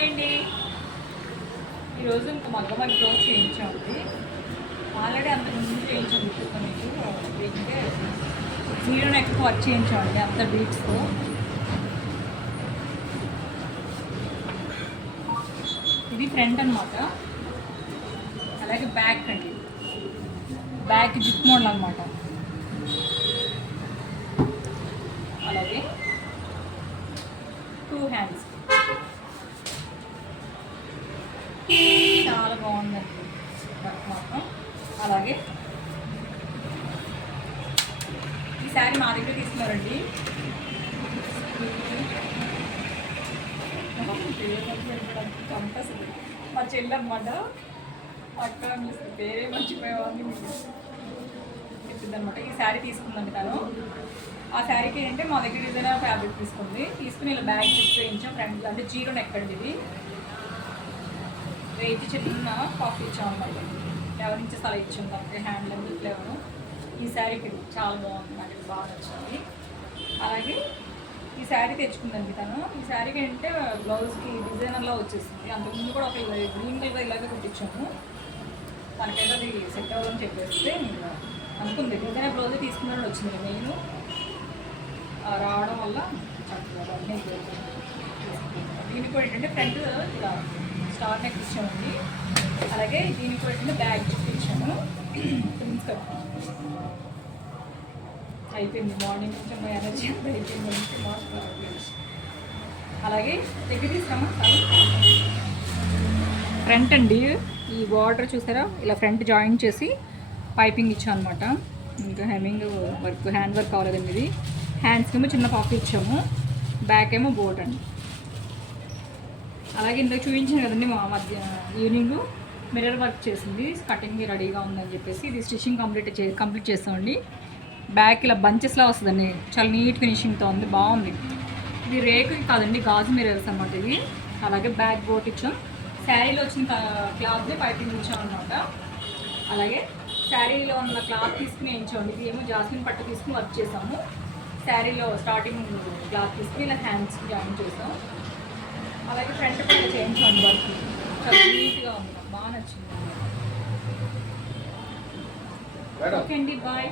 Hi అండి. ఈరోజు ఇంకా మగ్గ క్లోజ్ చేయించామండి. ఆల్రెడీ అంత ముందు చేయించాం మీకు ఏంటంటే జీరో నెక్ వర్క్ చేయించామండి అంత బీట్స్తో. ఇది ఫ్రంట్ అనమాట. అలాగే బ్యాక్ అండి, బ్యాక్ జిప్ మోడల్ అనమాట. అలాగే 2 హ్యాండ్స్ చాలా బాగుందండి వర్క్ మాత్రం. అలాగే ఈ శారీ మా దగ్గర తీసుకున్నారండి. కంపల్సరీ మా చెల్లి అనమాట. అక్కడ పేరే మర్చిపోయేవాడిని మీకు చెప్పిందనమాట. ఈ శారీ తీసుకుందండి తను. ఆ శారీకి ఏంటంటే మా దగ్గర డిజైనర్ ఫ్యాబ్రిక్ తీసుకుని ఇలా బ్యాగ్ జిప్ చేయించాం. ఫ్రంట్ అంటే జీరో నెక్ అండి. ఇది వెయిట్ చిన్న కాఫీ ఇచ్చాం అనమాట. 11 ఇంచెస్ అలా ఇచ్చాం. తనకి హ్యాండ్ లెంత్ ఫ్లేవరు. ఈ శారీకి చాలా బాగుంది, నాకు బాగా నచ్చింది. అలాగే ఈ శారీ తెచ్చుకుందండి తను. ఈ శారీకి ఏంటంటే బ్లౌజ్కి డిజైనర్లో వచ్చేసింది. అంతకుముందు కూడా ఒక గ్రీన్ కలర్ ఇలాగే కుట్టించాము. తనకైతే అది సెట్ అవ్వాలని చెప్పేస్తే అనుకుంది డిజైనర్ బ్లౌజ్ తీసుకున్నాడు వచ్చింది. మెయిన్ రావడం వల్ల చక్కగా దీనికి కూడా ఏంటంటే ఫ్రంట్ ఇలా స్టార్ నెక్ ఇచ్చామండి. అలాగే దీనికి కూడా ఏంటంటే బ్యాగ్ జిప్ ఇచ్చాము. ప్రిన్స్ కట్ అయిపోయింది. మార్నింగ్ నుంచి మా ఎనర్జీ అంతా అయిపోయింది. అలాగే దగ్గర తీసుకురామా ఫ్రంట్ అండి. ఈ బార్డర్ చూసారా, ఇలా ఫ్రంట్ జాయిన్ చేసి పైపింగ్ ఇచ్చాం అనమాట. ఇంకా హెమ్మింగ్ వర్క్, హ్యాండ్ వర్క్ కావాలండి. ఇది హ్యాండ్స్కి ఏమో చిన్న పాప ఇచ్చాము, బ్యాక్ ఏమో బోట్ అండి. అలాగే ఇందులో చూపించాను కదండి మా మధ్య ఈవినింగ్ మిర్రర్ వర్క్ చేసింది. కటింగ్ రెడీగా ఉందని చెప్పేసి ఇది స్టిచ్చింగ్ కంప్లీట్ చేస్తామండి. బ్యాక్ ఇలా బంచెస్లా వస్తుందండి, చాలా నీట్ ఫినిషింగ్తో ఉంది, బాగుంది. ఇది రేకు కాదండి, గాజు మిర్రర్స్ అనమాట ఇది. అలాగే బ్యాక్ బోట్ ఇచ్చాం. శారీలో వచ్చిన క్లాత్ని పైపింగ్ ఇచ్చాం అనమాట. అలాగే శారీలో ఉన్న క్లాత్ తీసుకుని వేయించామండి. ఇది ఏమో జాస్మిన్ పట్టు తీసుకుని వర్క్ చేసాము. శారీలో స్టార్టింగ్ క్లాత్ తీసుకుని ఇలా హ్యాండ్స్ జాయిన్ చేసాం. అలాగే ఫ్రంట్ కూడా చేయించామండి వర్క్. చాలా నీట్గా ఉంది, బాగా నచ్చింది. ఓకే అండి, బాయ్.